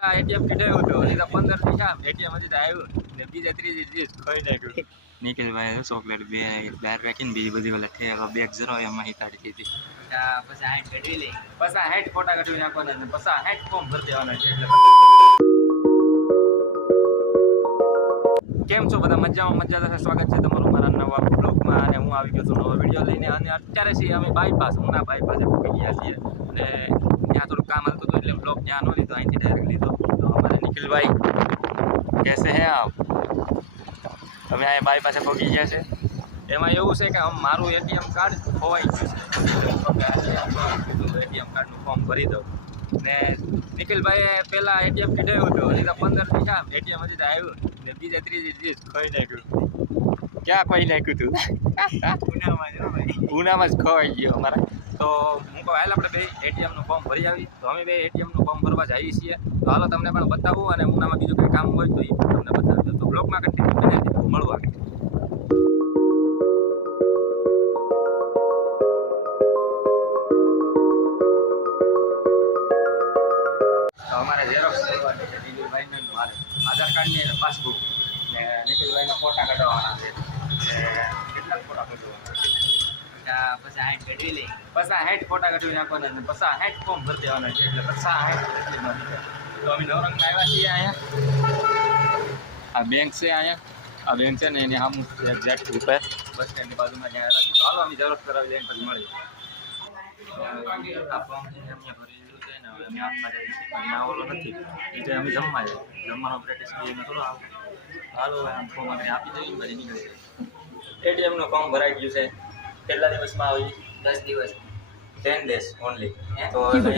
ATM કઢાવ્યું હતું તો પંદર પૈસા એટીએમ હજી તો આવ્યું. ને બીજા ત્રીજી દિવસ ખોઈ નાખ્યું. નિખિલભાઈ ચોકલેટ બે બહાર રાખીને બીજી બધી ઓલા ઠેલો બેગ જરો એમાં હી કાઢી દીધી પછી હાઈટ કઢવી લઈ પછી હેઠ ફોટા કાઢી નાખવાના ને પસા હેઠ ફોર્મ ભરી દેવાના છે એટલે કેમ છો બધા? મજામાં, મજા થશે સ્વાગત છે તમારું મારા નવા બ્લોગમાં અને હું આવી ગયો છું નવો વીડિયો લઈને. અને અત્યારે છીએ અમે બાયપાસ ઉના બાયપાસે પહોંચી ગયા છીએ. અને ત્યાં થોડું કામ હતું હતું એટલે બ્લોગ ત્યાં ન લીધો, અહીંથી ડાયરેક્ટ લીધો. તો અમારે નિખિલભાઈ કેસે હે આપ તમે અહીંયા બાયપાસે પહોંચી ગયા છે. એમાં એવું છે કે આમ મારું એટીએમ કાર્ડ ખોવાઈ ગયું છે. એટીએમ કાર્ડનું ફોર્મ ભરી દઉં. ને નિખિલભાઈએ પહેલાં એટીએમ કઢાવ્યું હતું હજી પંદર પૈસા એટીએમ હજી આવ્યું. બીજા ત્રીજી દિવસ ખોઈ નાખ્યું. ક્યાં ખોઈ નાખ્યું તું? પુનામાં જો ભાઈ. ઉનામાં જ ખોવાઈ ગયો અમારા. તો હું કહું હાલ આપણે બે એટીએમનું ફોર્મ ભરી આવી. તો અમે બે એટીએમનું ફોર્મ ભરવા જઈએ છીએ. તો હાલો તમને પણ બતાવું અને ઉનામાં બીજું કંઈ કામ હોય તો એ પણ તમને બતાવજો તો બ્લોગમાં કન્ટિન્યુ કરી મળવા તો અમારે ઝેરોક્સ કરવાની છે બીજું આધાર કાર્ડની પાસબુક. ને નિખિલભાઈના ફોટા કઢાવવાના છે પછી હાઈટ કઢવી લઈ પસા હેઠ ફોટા કાઢી નાખવાના ને પસા હેઠ ફોર્મ ભરી દેવાના છે એટલે એટલી મારી તો અમે નવરંગમાં આવ્યા છીએ અહીંયા આ બેંક છે અહીંયા. આ બેંક છે ને એની આમ એક્ઝેક્ટ ઉપર. બસ સ્ટેન્ડની બાજુમાં જ્યાં આવ્યા છીએ તો હાલો અમે જરૂર કરાવી લઈને પછી મળીએ. આ ફોર્મ ભરી દીધું છે ને હવે અમે આપવા જઈએ છીએ પણ ત્યાં ઓલો નથી. એ અમે જમવા જાય. જમવાનો પ્રેક્ટિસ થોડો હાલો. હવે આમ ફોર્મ અમે આપી દઈએ પછી નીકળી એટીએમનું ફોર્મ ભરાઈ ગયું છે. કેટલા દિવસમાં આવી? દસ દિવસ. ટેન ડેઝ ઓનલી તો ten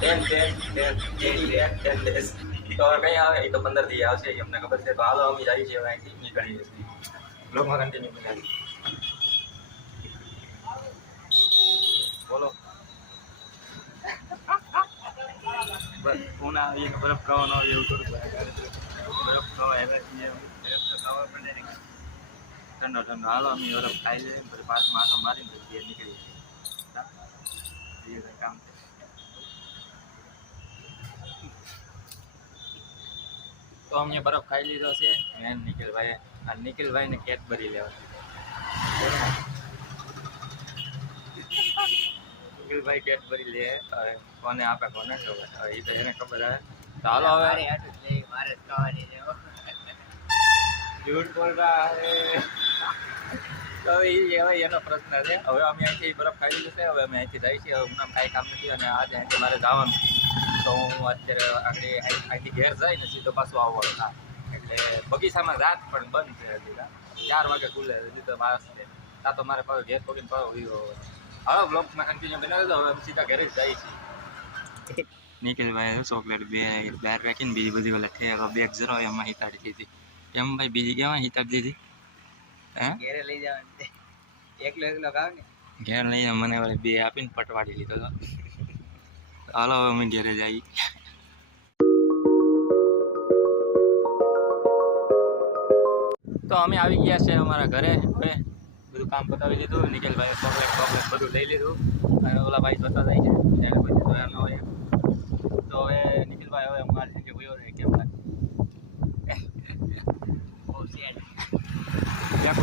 ten ten ten ten days તો હવે કઈ આવે? એ તો પંદર દી આવશે એ અમને ખબર છે. તો હાલો અમે જઈએ છીએ અહીંથી નીકળીએ છીએ. બ્લોગમાં કન્ટિન્યુ બસ આવીએ કે બરફ ખાવાનો આવે એવું બરફ ખાવા આવ્યા છીએ બરફ તો ખાવા પણ ઠંડો ઠંડો હાલો અમે બરફ ખાઈ લઈએ પછી પાછમાં આટો મારીને પછી ઘેર નીકળીએ છીએ હા? બીજું કંઈ કામ તો અમને બરફ ખાઈ લીધો છે. મેન નિખિલભાઈ આ નિખિલભાઈને કેટ ભરી લેવા ભાઈ કેટ ભરી લે કોને આપે કોને એ તો એને ખબર હે ચાલો હવે. મારે ખાવાની જૂઠ બોલતા તો એ હવે એનો પ્રશ્ન છે. હવે અમે અહીંથી બરફ ખાઈ લીધું છે હવે અમે અહીંથી જાય છીએ. હવે હમણાં કાંઈ કામ નથી અને આજે અહીંથી મારે જવાનું તો હું અત્યારે આગળ અહીંથી ઘેર જાય ને સીધો પાછો આવવાનો એટલે બગીચામાં રાત પણ બંધ છે હજી ચાર વાગે ખુલે હજી તો માણસ છે. ત્યાં તો મારે પાછો ઘેર પગીને પાછો હવે બ્લોગમાં કન્ટિન્યુ બનાવી દો હવે સીધા ઘરે જ જઈએ ભાઈ નિખિલભાઈ ચોકલેટ બે બહાર રાખીને બીજી બધી ઓલા ઠેલો બેગ જરો એમાં હી કાઢી દીધી. એમ ભાઈ બીજી કેવા હિતાબ દીધી? હે? ઘેરે લઈ જવાની એકલો એકલો ખાવ ને. ઘેર લઈને મને વળી બે આપીને પટવાડી લીધો તો. હાલો હવે અમે ઘેરે જઈએ. તો અમે આવી ગયા છે અમારા ઘરે હવે કામ પતાવી દીધું નિખિલભાઈ ચોકલેટ ચોકલેટ બધું લઈ લીધું. અને ઓલા ભાઈ જોતા જાય છે ત્યારે પછી તો એમ હોય તો હવે નિખિલભાઈ હવે હું છે કે ભયો રહે કેમ લાગે?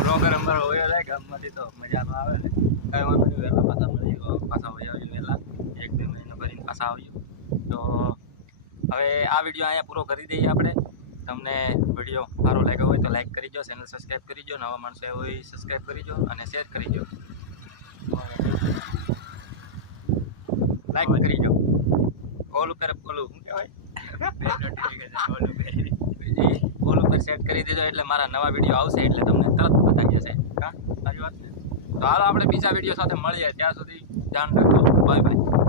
રોગર અમારો જાય ગામમાંથી તો મજા ન આવે ને. હવે વાંધો નહીં, વહેલા પાછા મળી પાછા વયો આવીને વહેલા. એક બે મહિનો કરીને પાછા આવ્યું તો હવે આ વીડિયો અહીંયા પૂરો કરી દઈએ આપણે. તમને વીડિયો સારો લાગ્યો હોય તો લાઈક કરીજો ચેનલ સબસ્ક્રાઈબ કરીજો નવા માણસો હોય સબસ્ક્રાઈબ કરીજો અને શેર કરીજો લાઈક કરીજો કોલ ઉપર ઓલું શું કહેવાય? કોલ ઉપર. સેટ કરી દેજો એટલે મારા નવા વીડિયો આવશે એટલે તમને તરત બતાવી જશે. હા, સારી વાત તો હાલો, આપણે બીજા વીડિયો સાથે મળીએ. ત્યાં સુધી ધ્યાન રાખો. Bye bye